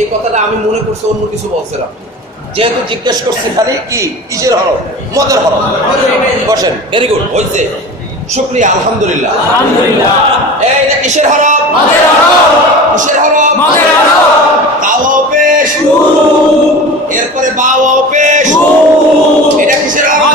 এই কথাটা আমি মনে করছি অন্য কিছু বলছিলাম, যেহেতু জিজ্ঞেস করছি খালি কি কিসের হরফ, মদের হরফ। বসেন, ভেরি গুড, হয়েছে, শুকরিয়া, আলহামদুলিল্লাহ। এইটা কিসের হরফ? কিসের হরফ? তাওয়াও পেশ, এরপরে বাওয়াও পেশ, এটা কিসের হরফ?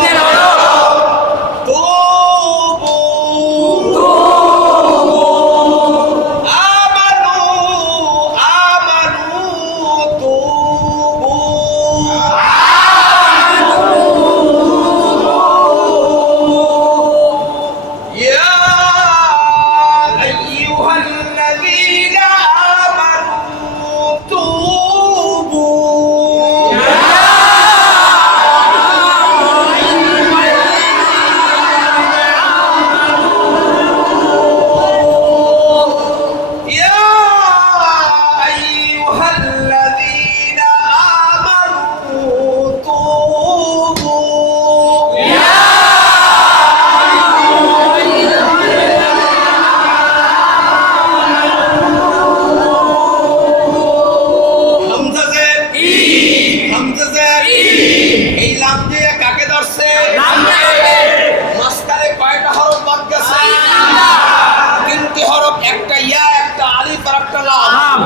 একটা ইয়া, একটা আলিফ আর একটা লাম।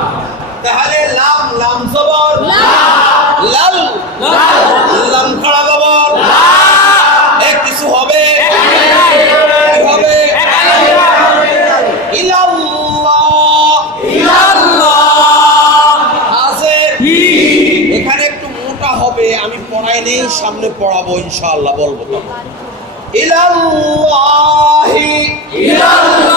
তাহলে লাম, লাম জবর লাল, লাম খাড়া জবর এ কিছু হবে, কি হবে? ইলাল্লাহ, ইলাল্লাহ আছে। এখানে একটু মোটা হবে, আমি পড়াই নেই, সামনে পড়াবো ইনশাআল্লাহ, বলবো তো। ইলাল্লাহি, ইলাল্লাহ,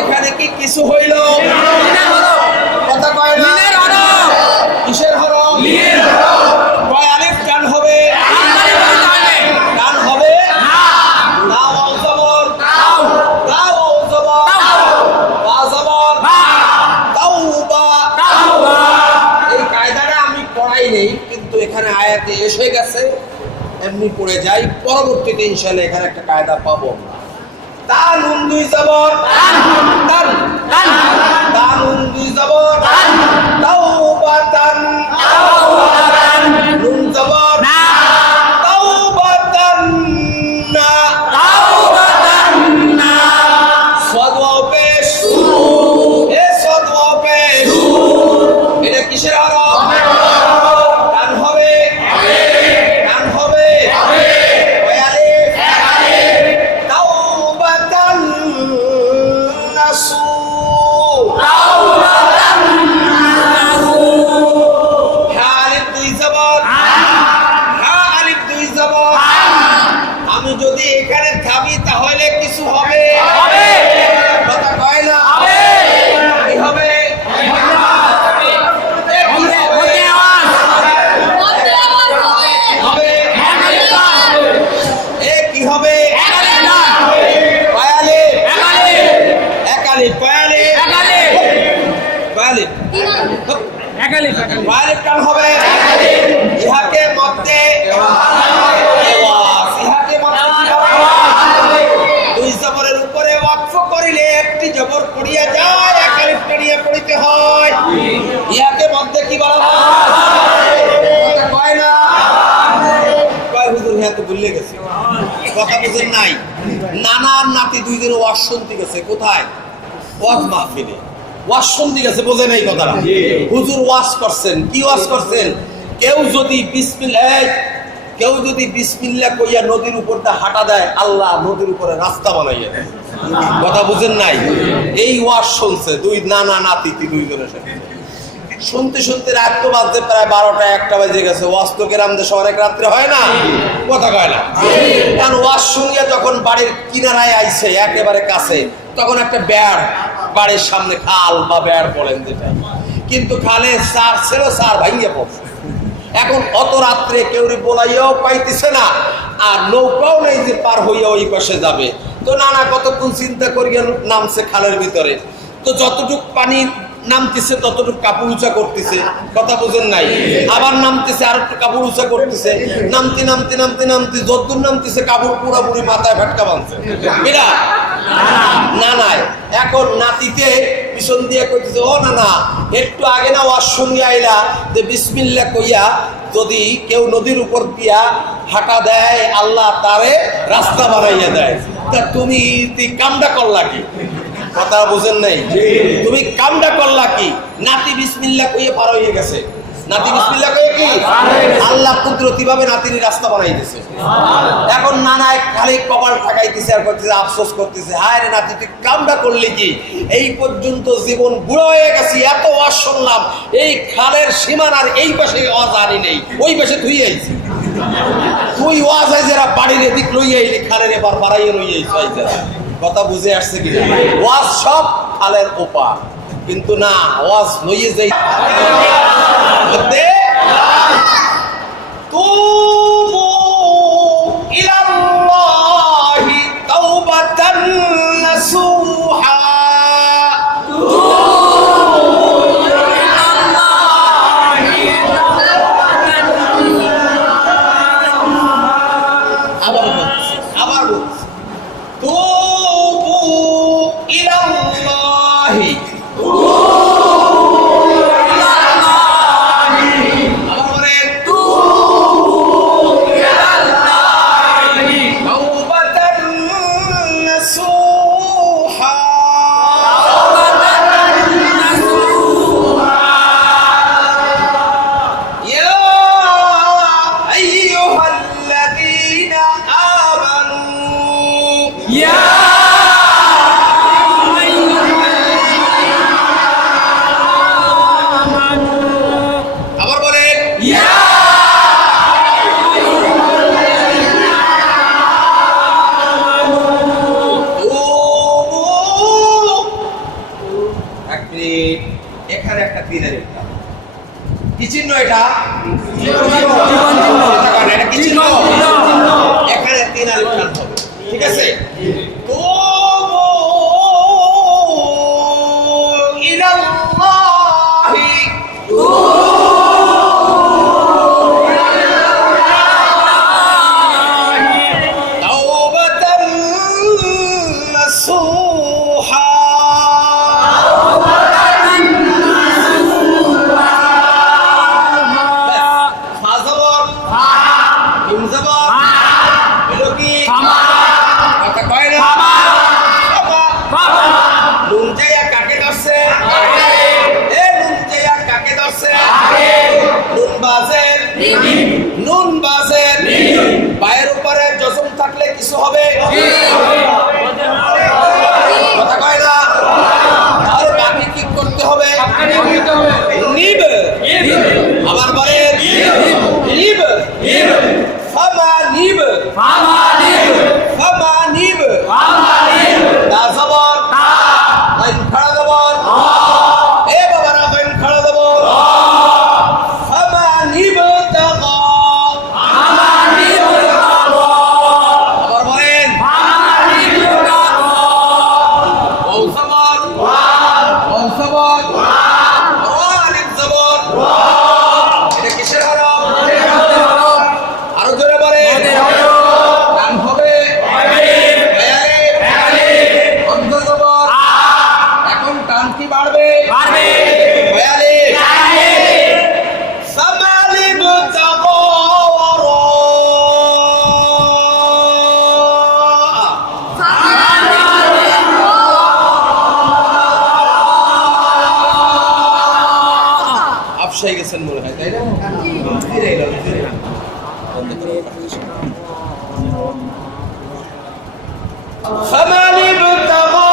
এখানে কি কিছু হইল? কথা কয় না? কিসের হরফ? কয় আলিফ টান হবে? টান হবে না। দাও জবর দাও, দাও জবর বা জবর তাওবা, তাওবা। এই কায়দাটা আমি পড়াই নেই, কিন্তু এখানে আয়াতে এসে গেছে, এমনি পড়ে যাই। পরবর্তীতে ইনশাআল্লাহ এখানে একটা কায়দা পাবো। তানুন দুই জবর তান, তান, তানুন দুই জবর তান, তাওবাতান, তাওবাতান, নুন জবর না, তাওবাতান না, তাওবাতান না। সাদ ওয়াও পেশ, এ সাদ ওয়াও পেশ, এটা কিসের হরফ? টান হবে, টান হবে, ওই আলিফ, তাওবাতান নাসু, তাওবাতান নাসু। হা আলিফ দুই জবর, হা আলিফ দুই জবর। আমি যদি এখানে থামি তাহলে কিছু হবে, কথা কয় না? কি হবে? দুই জবরের উপরে ওয়াকফ করিলে একটি জবর পড়িয়া যায়, এক আলিফ টানিয়া পড়িতে হয়। ইহাকে মধ্যে কি বলা হয়? কয় না? কয় হুজুর, হ্যাঁ তো ভুলে গেছি, কথা বুঝেন নাই। নানা আর নাতি দুইজনে ওয়াজ শুনতে গেছে, কোথায়? ওয়াজ মাহফিলে ওয়াজ শুনতে গেছে, বোঝে নাই কথাটা। হুজুর ওয়াজ করছেন, কি ওয়াজ করছেন? কেউ যদি বিসমিল্লাহ কইয়া নদীর উপর দিয়ে হাঁটা দেয়, আল্লাহ নদীর উপরে রাস্তা বানাইয়া দেয়। কথা বুঝেন নাই? এই ওয়াজ শুনছে দুই নানা নাতি দুইজনের সাথে। শুনতে শুনতে রাত তো বাজতে প্রায় 12টা 1টা বাজে গেছে। ওয়াজ তো গ্রামদের শহরে রাত্রে হয় না, কথা কয় না? কারণ ওয়াজ শুনিয়া যখন বাড়ির কিনারায় আইছে, একেবারে কাছে, তখন একটা বেড়, বাড়ির সামনে খাল বা বেড় বলেন যেটা, কিন্তু খালে সার ছিল, সার ভাঙিয়ে পড়ছে। এখন অত রাত্রে কেউ বলাইয়াও পাইতেছে না, আর নৌকাও নেই যে পার হইয়া ওই পাশে যাবে। তো নানা কতক্ষণ চিন্তা করিয়া নামছে খালের ভিতরে। তো যতটুক পানি নামতেছে ততটুকু কাপড় উঁচা করতেছে, কথা বুঝেন নাই, আবার নামতেছে আর একটু কাপড় উঁচা করতেছে, নামতে নামতে নামতে নামতে যতদূর নামতেছে কাপড় পুরোপুরি মাথায় ভেটকা বাঁধছে এরা না নাই। এখন নাতিতে পিছন দিয়ে কইতেছে, ও না না একটু আগে না ওয়াজ শুনি আইলা যে বিসমিল্লাহ কইয়া যদি কেউ নদীর উপর দিয়া হাঁটা দেয় আল্লাহ তারে রাস্তা বানাইয়া দেয়, তা তুমি কামটা করলা কি? কথা বুঝেন নাই, তুমি কামটা করলা কি? নাতি বিসমিল্লাহ কইয়ে পার হয়ে গেছে, নাতি বিসমিল্লাহ কইয়ে কি আল্লাহ কুদরতি ভাবে নাতির রাস্তা বানাই দিয়েছে। এখন নানা খালি কপাল ঠাকাইতেছে আর করতেছে, আফসোস করতেছে, হায় রে নাতি তুই কামটা করলি কি? এই পর্যন্ত জীবন বুড়ো হয়ে গেছি, এত ওয়াজ শুনলাম, এই খালের সীমানার এই পাশে ওয়াজ আনি নেই, ওই পাশে তুই আইছি, তুই ওয়াজ আই যারা বাড়ির এদিক লইয়া আইলি খালের এবার বাড়াইয়ে লইয়া আইছি। কথা বুঝে আসছে কিনা? ওয়াজ সব খালের ওপার, কিন্তু না ওয়াজ লইয়ে যাই তুবু ইলাল্লাহি তাওবাতান নাসুহা, আবার তুবু ইলাল্লাহি, এখানে একটা তীরের কি চিহ্ন? এটা কি চিহ্ন? এখানে তিন আলিফ টান হবে, ঠিক আছে? নুন বাজের পায়ের উপরে জজম থাকলে কিছু হবে, কথা কয় না? তাহলে বাকি কি করতে হবে? নিব, আবার বলেন নিব, ফামা নিব, ফামা নিব, তা জবর আইন খড়া জবর, এ বাবারা আইন খড়া জবর, ফামা নিব তাগা, আবার বলেন ওয়াও জবর, ওয়াও জবর, আলিফ জবর, এটা কিসের হরফ? আরো জোরে বলেন, টান হবে অন্তর জবর, এখন টান কি বাড়বে? আপসাই গেছেন মনে হয়, তাই না? فمن ابتغى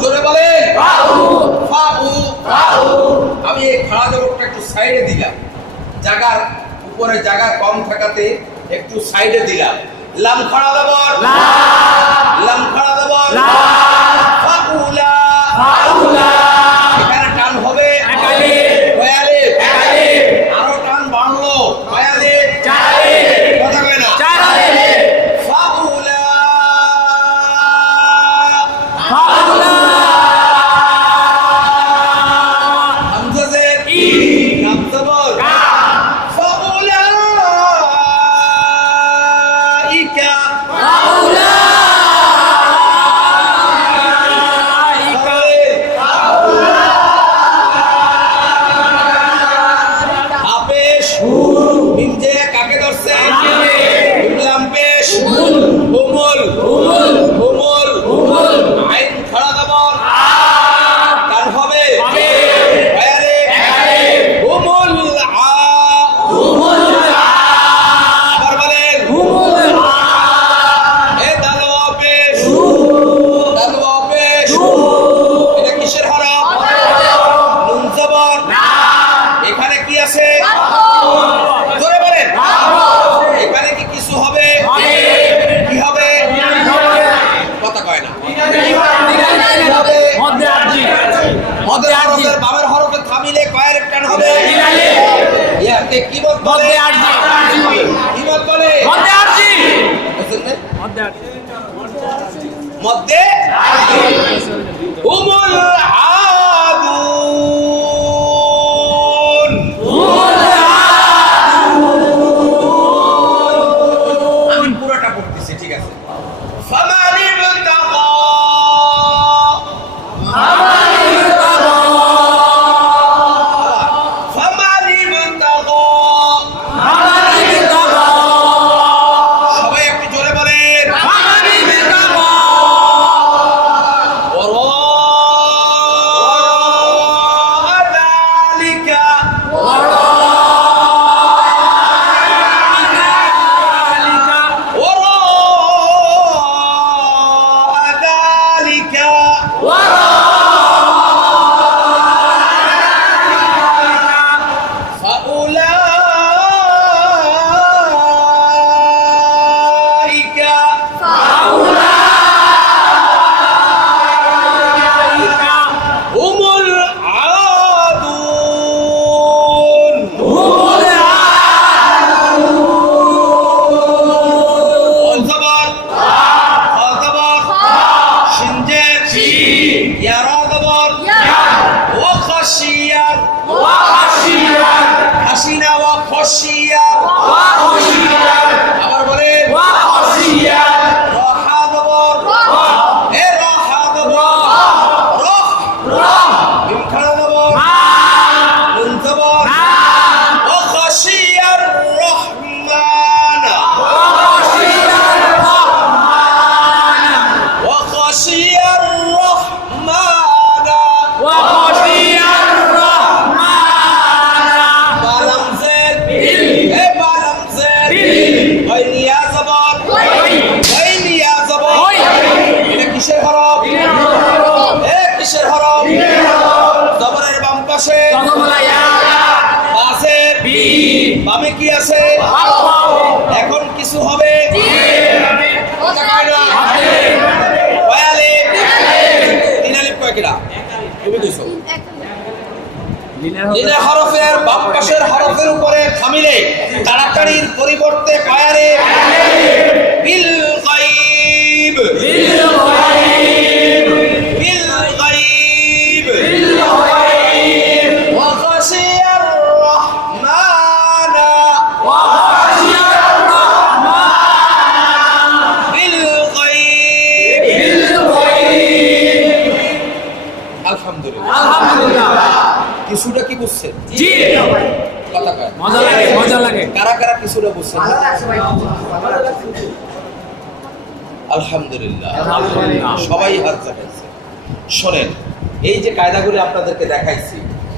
জোরে বলেন আমি এই খাড়া জবরটা একটু সাইডে দিলাম, জায়গার উপরে জায়গা কম থাকাতে একটু সাইডে দিলাম। লাম খাড়া জবর, লাম খাড়া জবর, ফাউলা, এখানে টান হবে কয়ালে, আরো টান বাড়লো কয়ালে, কথা কয় না, ফাউলা, হামজাজের কাম জবর, ফাউলাইকা, আপেশ মিম যে কাকে ধরছে, ইমলাম পেশ, হুমুল, আইন খাড়া জবর, কান হবে কয়ালে, হুমুল আ, আবার বলেন এ দালওয়া পেশ, এটা কিসের হরফ, নুন জবর, এখানে কি আছে, জোরে বলেন এখানে কি কিছু হবে, কি হবে, কথা কয় না, মদের হরফের বামের হরফে থামিলে কয়ের টান হবে, ইয়াকে কি বলে, কি বলে মধ্যে হুমুল আদুন, আমি পুরোটা পড়তেছি, ঠিক আছে। ফামানি ইবতাগা, ফামানি ইবতাগা, সবাই একটু জোরে বলেন, ওরা দালিকা, ওরা দালিকা, ফাউলাইকা, হুমুল আদুন, অল জবর, অল জবর, শিনজের, ইয়ারা জবর, ও খাশিয়ার, হাসিনা ওয়া খশিয়ার, আবার বলেন রহা জবর, এ রহা জবর, রহ, মিম খাড়া জবর, নুন জবর, ও খাশিয়ার রহমান, ও খাশিয়ার রহমান, বালাম জেদ, এ বালাম জেদ, ওই নিয়া জবর, ওই নিয়া জবর, এটা কিসের হরফ, এ কিসের হরফ, জবরের বাম পাশে বাসের, বামে কি আছে, এখন কিছু হবে, কথা কয় না, কয়ালে, তিন আলিফ কয়কেটা, তুমি কইছো, লিনে হরফের বাম পাশের হরফের উপরে থামিলে তাড়াতাড়ির পরিবর্তে কয়ালে, বিল গায়ব, বিল গায়ব, ওয়া খাশিয়ার রহমান, বিল গায়ব, আলহামদুলিল্লাহ, কিছুটা কি বুঝছেন, কথা কয় মজা লাগে, কারা কারা কিছুটা বুঝছেন, আলহামদুলিল্লাহ, সবাই হাত জাগাইছে। শোনেন, এই যে কায়দাগুলি আপনাদেরকে দেখাইছি,